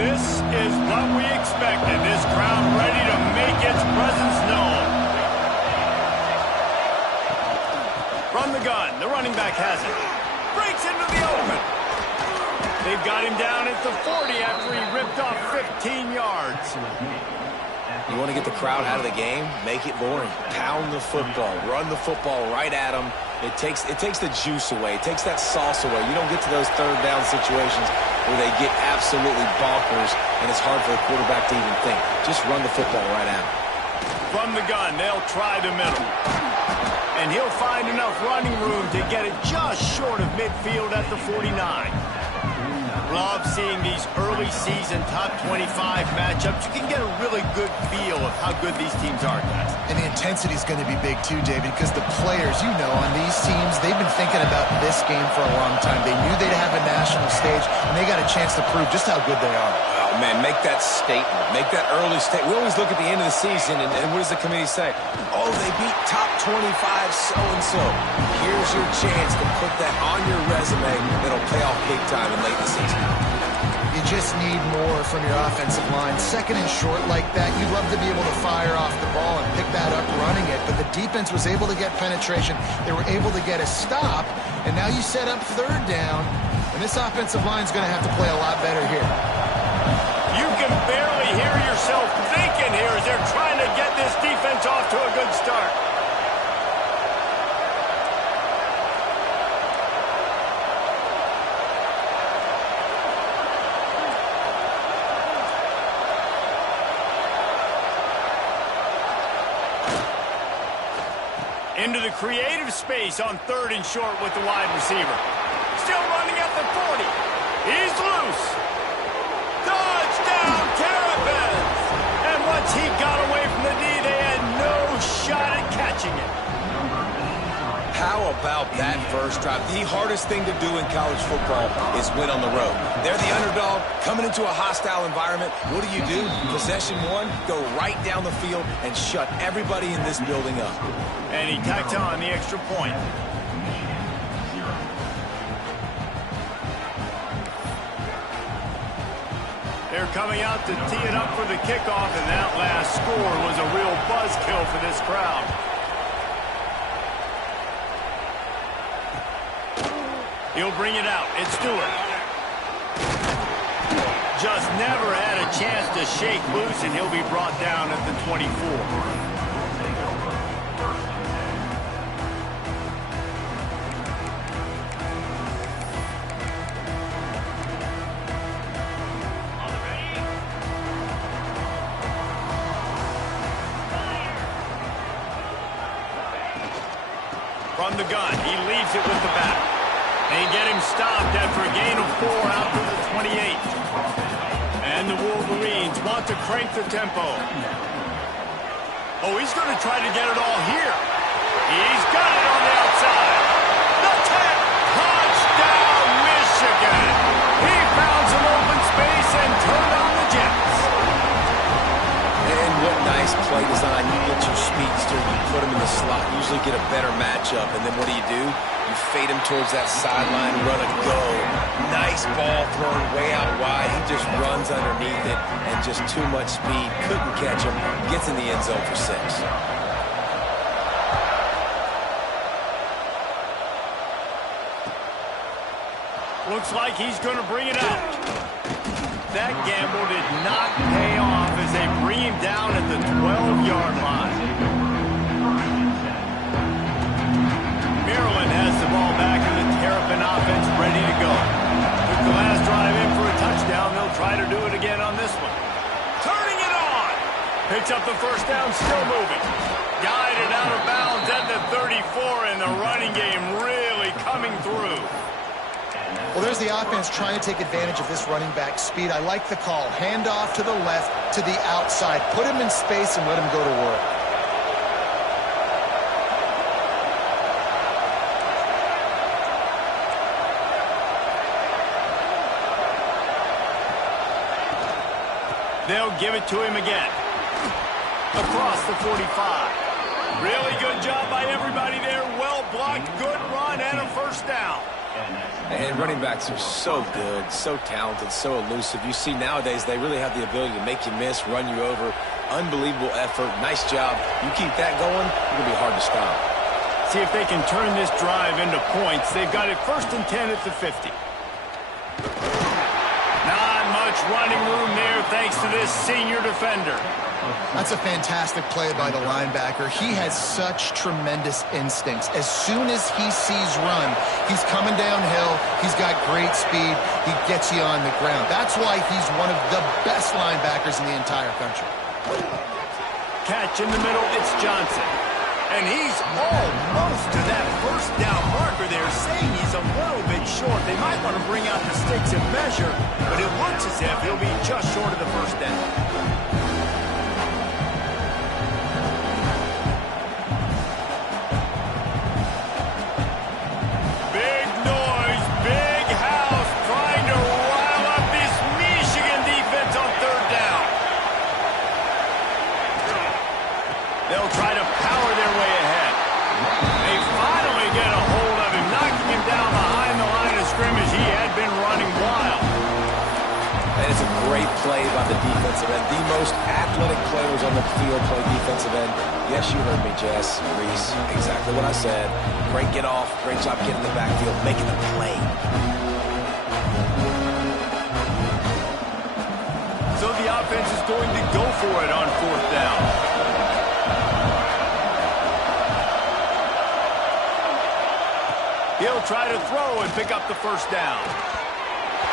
This is what we expected. This crowd ready to make its presence known. From the gun, the running back has it. Breaks into the open. They've got him down at the 40 after he ripped off 15 yards. You want to get the crowd out of the game? Make it boring. Pound the football. Run the football right at them. It takes the juice away. It takes that sauce away. You don't get to those third down situations where they get absolutely bonkers, and it's hard for the quarterback to even think. Just run the football right at them. From the gun, they'll try the middle. And he'll find enough running room to get it just short of midfield at the 49. Love seeing these early season top 25 matchups. You can get a really good feel of how good these teams are, guys. And the intensity is going to be big too, David, because the players, you know, on these teams, they've been thinking about this game for a long time. They knew they'd have a national stage, and they got a chance to prove just how good they are. Oh, man, make that statement. Make that early statement. We always look at the end of the season, and what does the committee say? Oh, they beat top 25 so-and-so. Here's your chance to put that on your resume that'll pay off big time in late in the season. You just need more from your offensive line. Second and short like that, you'd love to be able to fire off the ball and pick that up running it, but the defense was able to get penetration. They were able to get a stop, and now you set up third down, and this offensive line is going to have to play a lot better here. You can barely hear yourself thinking here as they're trying to get this defense off to a good start. Into the creative space on third and short with the wide receiver. Still running at the 40. He's loose. Touchdown, Terrapins! And once he got away from the D, they had no shot at catching it. How about that first drive? The hardest thing to do in college football is win on the road. They're the underdog coming into a hostile environment. What do? Possession one, go right down the field and shut everybody in this building up. And he tacked on the extra point. They're coming out to tee it up for the kickoff, and that last score was a real buzzkill for this crowd. He'll bring it out. It's Stewart. Just never had a chance to shake loose, and he'll be brought down at the 24. From the gun, he leaves it with the back. They get him stopped after a gain of 4 out to the 28. And the Wolverines want to crank the tempo. Oh, he's going to try to get it all here. He's got it on the outside. The 10. Touchdown, Michigan. He found some open space and turned on the Jets. And what nice play design. You get your speedster, you put him in the slot, usually get a better matchup, and then what do? You fade him towards that sideline, run a go. Nice ball thrown way out wide. He just runs underneath it, and just too much speed. Couldn't catch him. Gets in the end zone for 6. Looks like he's going to bring it out. That gamble did not pay off as they bring him down at the 12-yard line. Maryland has the ball back and the Terrapin offense ready to go. Took the last drive in for a touchdown. They'll try to do it again on this one. Turning it on. Picks up the first down, still moving. Guided out of bounds at the 34, and the running game really coming through. Well, there's the offense trying to take advantage of this running back speed. I like the call. Hand off to the left, to the outside. Put him in space and let him go to work. They'll give it to him again. Across the 45. Really good job by everybody there. Well blocked, good run, and a first down. And running backs are so good, so talented, so elusive. You see nowadays they really have the ability to make you miss, run you over. Unbelievable effort. Nice job. You keep that going, it's going to be hard to stop. See if they can turn this drive into points. They've got it 1st and 10 at the 50. Not much running room there thanks to this senior defender. That's a fantastic play by the linebacker. He has such tremendous instincts. As soon as he sees run, he's coming downhill. He's got great speed. He gets you on the ground. That's why he's one of the best linebackers in the entire country. Catch in the middle, it's Johnson. And he's almost to that 1st down marker there, saying he's a little bit short. They might want to bring out the sticks and measure, but it looks as if he'll be just short of the 1st down. Big noise, big house, trying to rile up this Michigan defense on 3rd down. They'll try to power their way ahead. They finally get a hold of him, knocking him down behind the line of scrimmage. He had been running wild. And it's a great play by the defensive end. The most athletic players on the field play defensive end. Yes, you heard me, Jess, Reese. Exactly what I said. Great get off. Great job getting in the backfield, making the play. So the offense is going to go for it on 4th down. He'll try to throw and pick up the 1st down.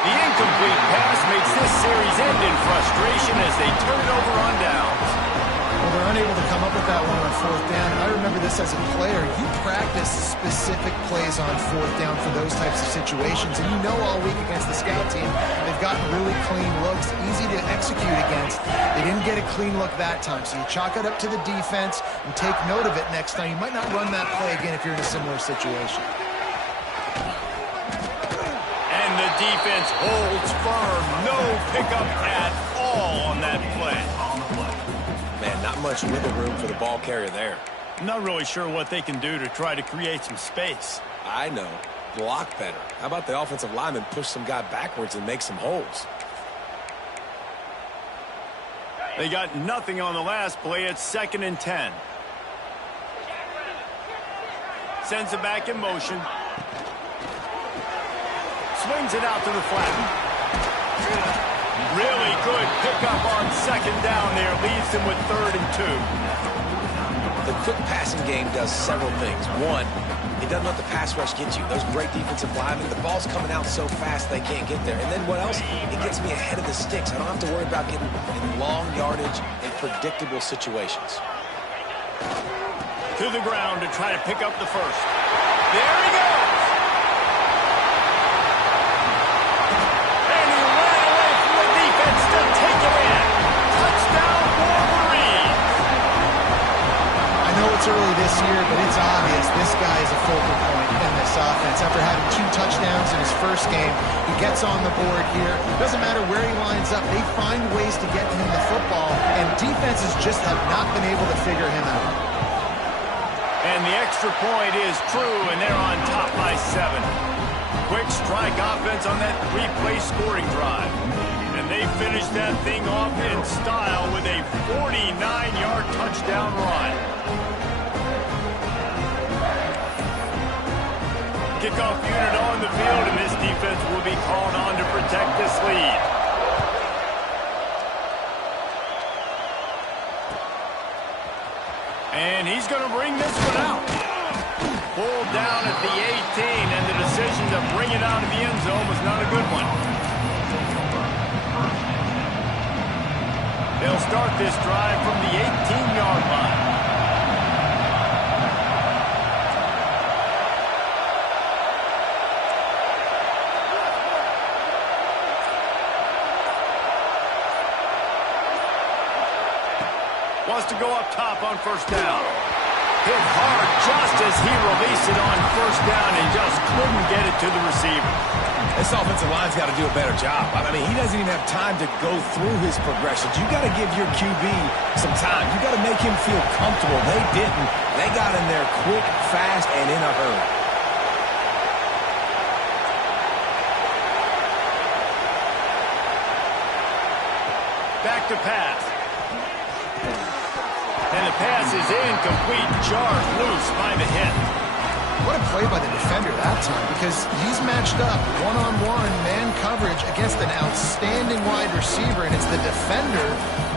The incomplete pass makes this series end in frustration as they turn it over on downs. Well, they're unable to come up with that one on 4th down. I remember this as a player. You practice specific plays on 4th down for those types of situations, and you know all week against the scout team, they've gotten really clean looks, easy to execute against. They didn't get a clean look that time, so you chalk it up to the defense and take note of it next time. You might not run that play again if you're in a similar situation. And the defense holds firm. No pickup at all on that play. Man, not much wiggle room for the ball carrier there. I'm not really sure what they can do to try to create some space. I know. Block better. How about the offensive lineman push some guy backwards and make some holes? They got nothing on the last play. It's 2nd and 10. Sends it back in motion. Swings it out to the flat. Really good pickup on 2nd down there. Leaves them with 3rd and 2. The quick passing game does several things. One, it doesn't let the pass rush get you. Those great defensive linemen, the ball's coming out so fast they can't get there. And then what else? It gets me ahead of the sticks. I don't have to worry about getting in long yardage and predictable situations. To the ground to try to pick up the 1st. There he goes. Take it in. Touchdown, Wolverines. I know it's early this year, but it's obvious this guy is a focal point in this offense. After having 2 touchdowns in his 1st game, he gets on the board here. Doesn't matter where he lines up. They find ways to get him the football, and defenses just have not been able to figure him out. And the extra point is true, and they're on top by 7. Quick strike offense on that 3-play scoring drive. And they finished that thing off in style with a 49-yard touchdown run. Kickoff unit on the field, and this defense will be called on to protect this lead. And he's going to bring this one out. Pulled down at the 18, and the decision to bring it out of the end zone was not a good one. They'll start this drive from the 18-yard line. Wants to go up top on 1st down. Hit hard just as he released it on 1st down and just couldn't get it to the receiver. This offensive line's got to do a better job. I mean, he doesn't even have time to go through his progressions. You got to give your QB some time. You got to make him feel comfortable. They didn't. They got in there quick, fast, and in a hurry. Back to pass. And the pass is incomplete. Jarred loose by the hit. What a play by the defender that time, because he's matched up one-on-one man coverage against an outstanding wide receiver, and it's the defender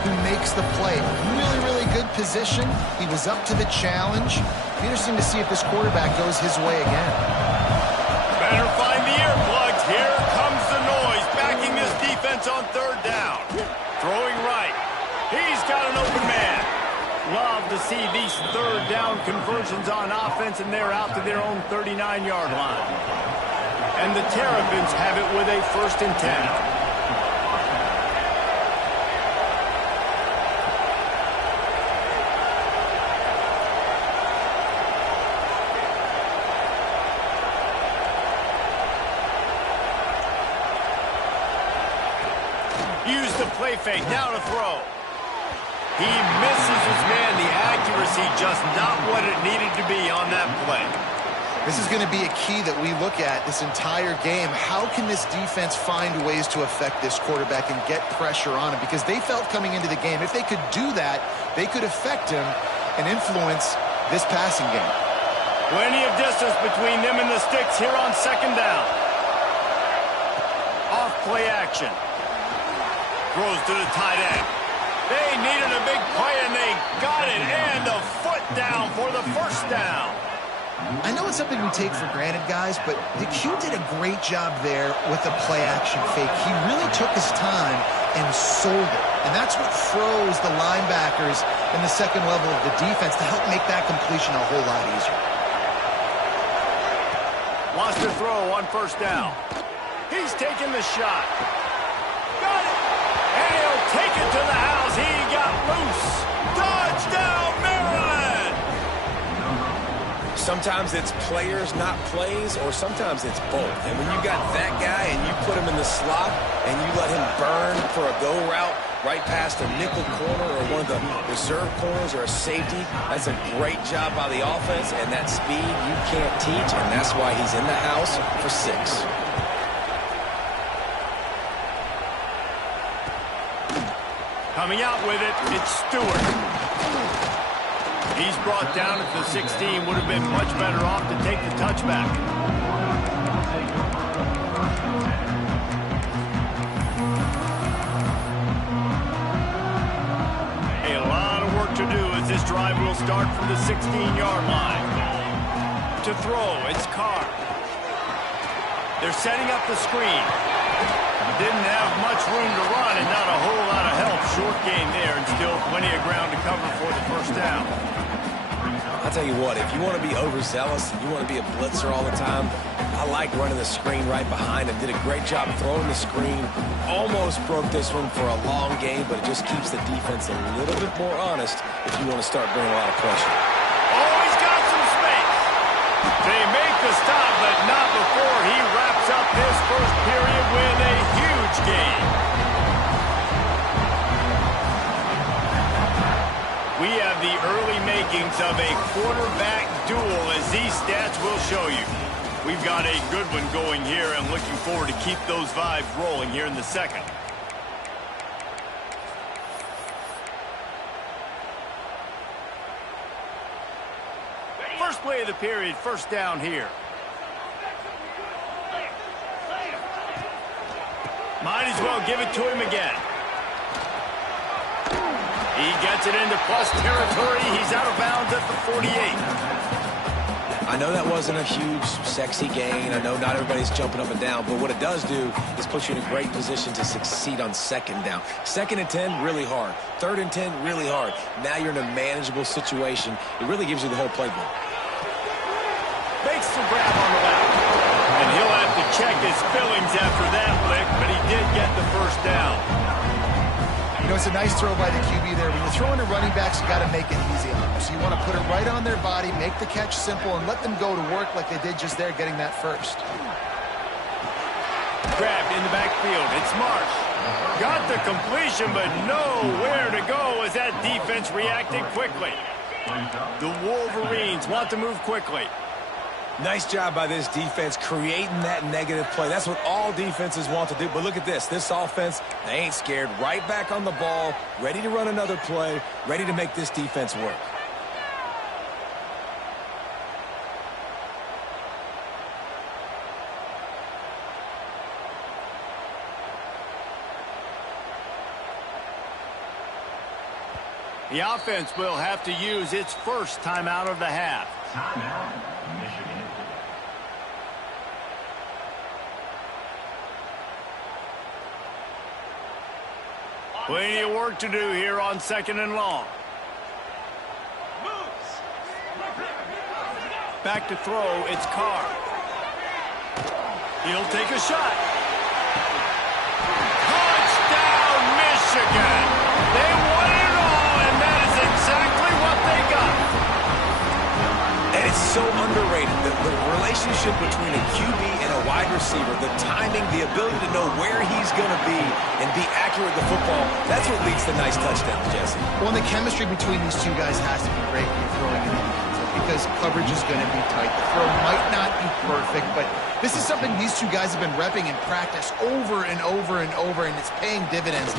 who makes the play. Really, really good position. He was up to the challenge. Be interesting to see if this quarterback goes his way again. Better find the earplugs. Here comes the noise, backing this defense on third down. Throwing right. He's got an open man. Love to see these third down conversions on offense, and they're out to their own 39-yard line. And the Terrapins have it with a 1st and 10. Use the play fake, now to throw. He misses his man. The accuracy just not what it needed to be on that play. This is going to be a key that we look at this entire game. How can this defense find ways to affect this quarterback and get pressure on him? Because they felt coming into the game, if they could do that, they could affect him and influence this passing game. Plenty of distance between them and the sticks here on 2nd down. Off play action. Throws to the tight end. They needed a big play, and they got it, and a foot down for the 1st down. I know it's something we take for granted, guys, but the Q did a great job there with the play-action fake. He really took his time and sold it, and that's what froze the linebackers in the second level of the defense to help make that completion a whole lot easier. Wants to throw on 1st down. He's taking the shot. Got it! And he'll take it to the house. He got loose. Touchdown, Maryland! Sometimes it's players, not plays, or sometimes it's both. And when you got that guy and you put him in the slot and you let him burn for a go route right past a nickel corner or one of the reserve corners or a safety, that's a great job by the offense, and that speed you can't teach, and that's why he's in the house for 6. Coming out with it, it's Stewart. He's brought down at the 16. Would have been much better off to take the touchback. A lot of work to do as this drive will start from the 16-yard line. To throw, it's Carr. They're setting up the screen. Didn't have much room to run and not a whole lot of help. Short game there and still plenty of ground to cover for the 1st down. I'll tell you what, if you want to be overzealous and you want to be a blitzer all the time, I like running the screen right behind him. Did a great job throwing the screen. Almost broke this one for a long game, but it just keeps the defense a little bit more honest if you want to start bringing a lot of pressure. Oh, he's got some space. They make the stop, but not before he wraps up his 1st period with a huge gain. We have the early makings of a quarterback duel, as these stats will show you. We've got a good one going here and looking forward to keep those vibes rolling here in the 2nd. First play of the period, 1st down here. Might as well give it to him again. He gets it into plus territory. He's out of bounds at the 48. I know that wasn't a huge, sexy gain. I know not everybody's jumping up and down, but what it does do is put you in a great position to succeed on 2nd down. 2nd and 10, really hard. 3rd and 10, really hard. Now you're in a manageable situation. It really gives you the whole playbook. Makes the grab on the back. And he'll have to check his fillings after that lick, but he did get the 1st down. You know, it's a nice throw by the QB there. When you're throwing to running backs, you got to make it easy on them. So you want to put it right on their body, make the catch simple, and let them go to work like they did just there, getting that 1st. Grabbed in the backfield. It's Marsh. Got the completion, but nowhere to go as that defense reacted quickly. The Wolverines want to move quickly. Nice job by this defense creating that negative play. That's what all defenses want to do. But look at this. This offense, they ain't scared. Right back on the ball, ready to run another play, ready to make this defense work. The offense will have to use its first timeout of the half. Timeout, Michigan. Plenty of work to do here on 2nd and long. Back to throw, it's Carr. He'll take a shot. Touchdown, Michigan! They won it all, and that is exactly what they got. And it's so underrated. The relationship between a QB and a wide receiver, the timing, the ability to know where he's going to be and be accurate with the football, that's what leads to nice touchdowns, Jesse. Well, and the chemistry between these two guys has to be great when you're throwing in the end zone because coverage is going to be tight. The throw might not be perfect, but this is something these two guys have been repping in practice over and over and over, and it's paying dividends.